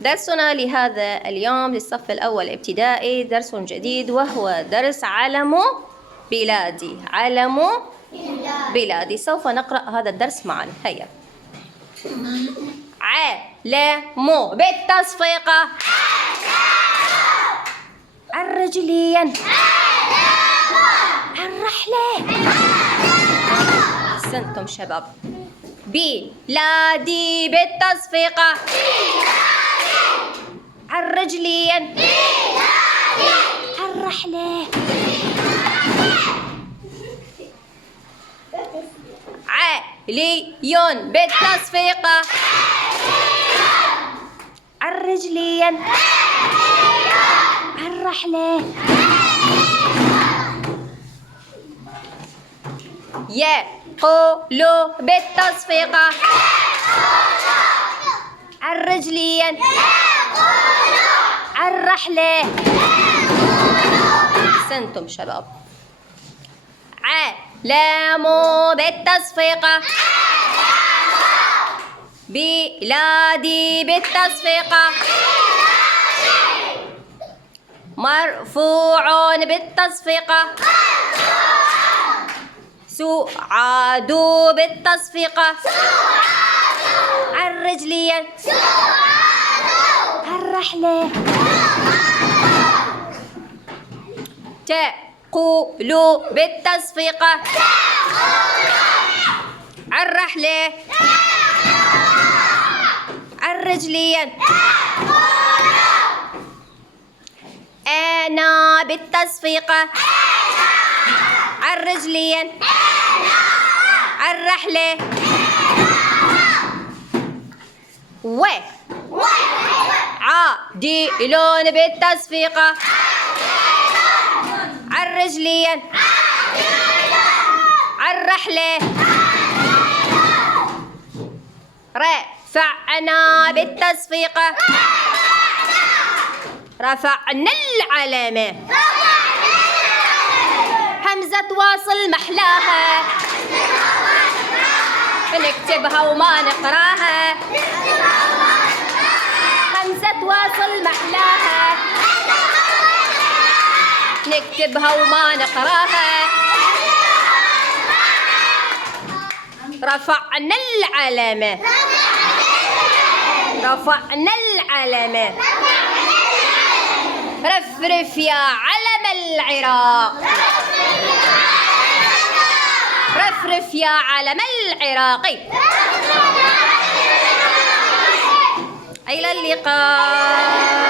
درسنا لهذا اليوم للصف الأول ابتدائي درس جديد، وهو درس علم بلادي. علم بلادي. سوف نقرأ هذا الدرس معا. هيا. علم بالتصفيقة. الرجلين. الرحلة. أحسنتم شباب. بلادي بالتصفيقة. الرجلين. الرحلة. علي بالتصفيقة. الرجلين. الرحلة. يقول بالتصفيقة. الرجلين. الرحلة. أحسنتم شباب. علم بالتصفيقة. بلادي بالتصفيقة. مرفوع بالتصفيقة. سعاد بالتصفيقة. الرجلين. الرحلة. تقول بالتصفيقة. الرحلة. الرجلين. أنا بالتصفيقة. الرجلين. الرحلة. عادل بالتصفيقة. الرجلين. الرحلة. رفعنا بالتصفيقة. رفعنا العلامة. همزة واصل محلاها. نكتبها وما نقراها. همزة واصل محلاها. نكتبها وما نقراها. رفعنا العلامة. رفعنا العلامة. رفرف يا علم العراق. رفرف يا علم العراق. إلى اللقاء.